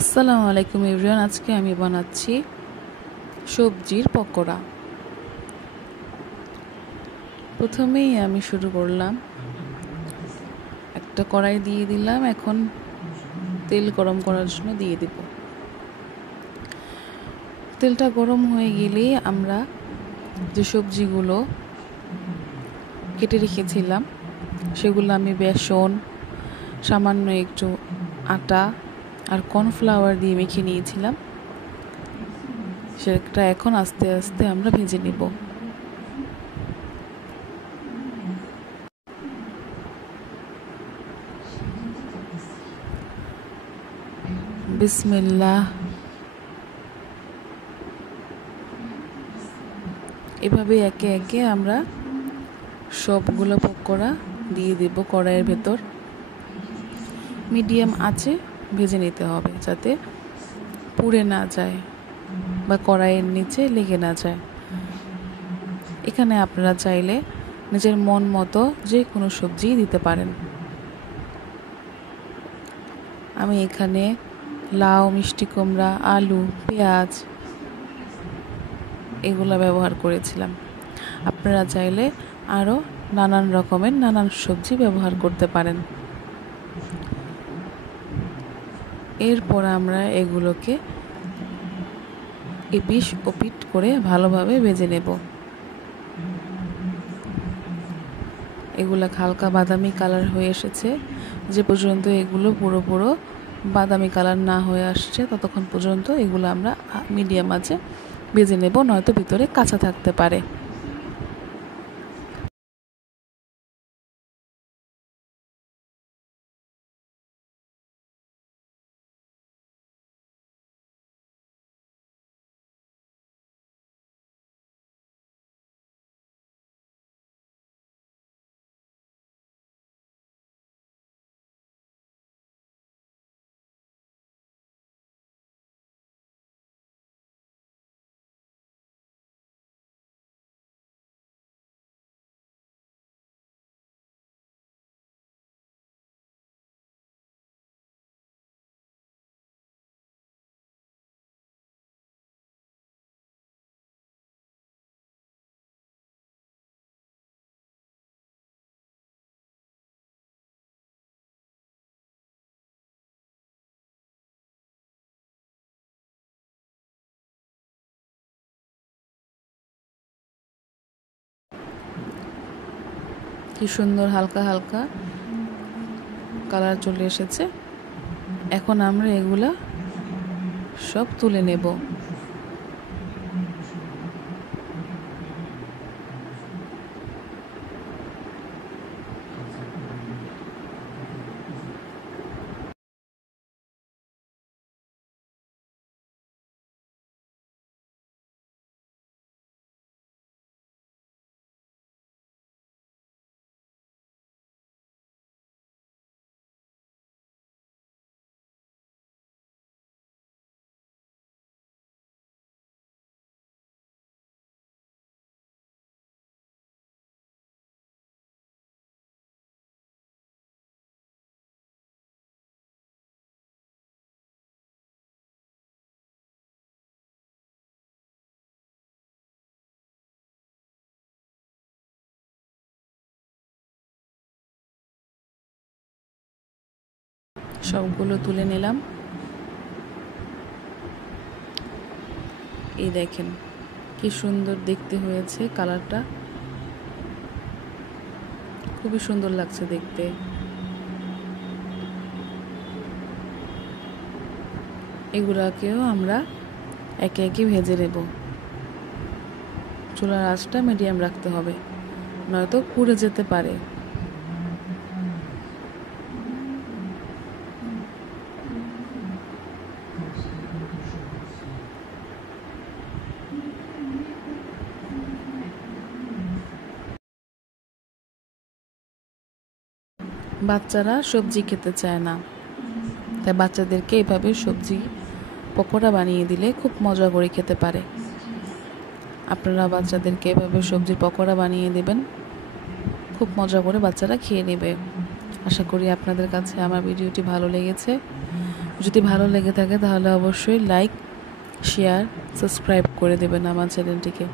আসসালামু আলাইকুম এভরিওয়ান। আজকে আমি বানাচ্ছি সবজির পকোড়া। প্রথমেই আমি শুরু করলাম, একটা কড়াই দিয়ে দিলাম। এখন তেল গরম করার জন্য দিয়ে দেব। তেলটা গরম হয়ে গেলেই আমরা যে সবজিগুলো কেটে রেখেছিলাম সেগুলো আমি বেসন, সামান্য একটু আটা আর কর্নফ্লাওয়ার দিয়ে মেখে নিয়েছিলাম। সেটা এখন আস্তে আস্তে আমরা ভেজে নেব। বিসমিল্লাহ। এভাবে একে একে আমরা সবগুলো পকোড়া দিয়ে দেব কড়াইয়ের ভেতর। মিডিয়াম আঁচে ভেজে নিতে হবে যাতে পুড়ে না যায় বা কড়াইয়ের নিচে লেগে না যায়। এখানে আপনারা চাইলে নিজের মন মতো যে কোনো সবজি দিতে পারেন। আমি এখানে লাউ, মিষ্টি কুমড়া, আলু, পেঁয়াজ এগুলো ব্যবহার করেছিলাম। আপনারা চাইলে আরও নানান রকমের নানান সবজি ব্যবহার করতে পারেন। এরপর আমরা এগুলোকে এপিঠ ওপিঠ করে ভালোভাবে ভেজে নেব। এগুলো হালকা বাদামি কালার হয়ে এসেছে। যে পর্যন্ত এগুলো পুরো বাদামি কালার না হয়ে আসছে ততক্ষণ পর্যন্ত এগুলো আমরা মিডিয়াম আঁচে ভেজে নেব, নয়তো ভিতরে কাঁচা থাকতে পারে। কি সুন্দর হালকা হালকা কালার চলে এসেছে। এখন আমরা এগুলা সব তুলে নেব। সবগুলো তুলে নিলাম। এই দেখেন কি সুন্দর দেখতে হয়েছে, কালারটা খুবই সুন্দর লাগছে দেখতে। এগুলাকেও আমরা একে একে ভেজে নেব। চুলার আঁচটা মিডিয়াম রাখতে হবে, নয়তো পুড়ে যেতে পারে। বাচ্চারা সবজি খেতে চায় না, তাই বাচ্চাদেরকে এভাবে সবজি পকোড়া বানিয়ে দিলে খুব মজা করে খেতে পারে। আপনারা বাচ্চাদেরকে এভাবে সবজির পকোড়া বানিয়ে দেবেন, খুব মজা করে বাচ্চারা খেয়ে নেবে। আশা করি আপনাদের কাছে আমার ভিডিওটি ভালো লেগেছে। যদি ভালো লেগে থাকে তাহলে অবশ্যই লাইক, শেয়ার, সাবস্ক্রাইব করে দেবেন আমার চ্যানেলটিকে।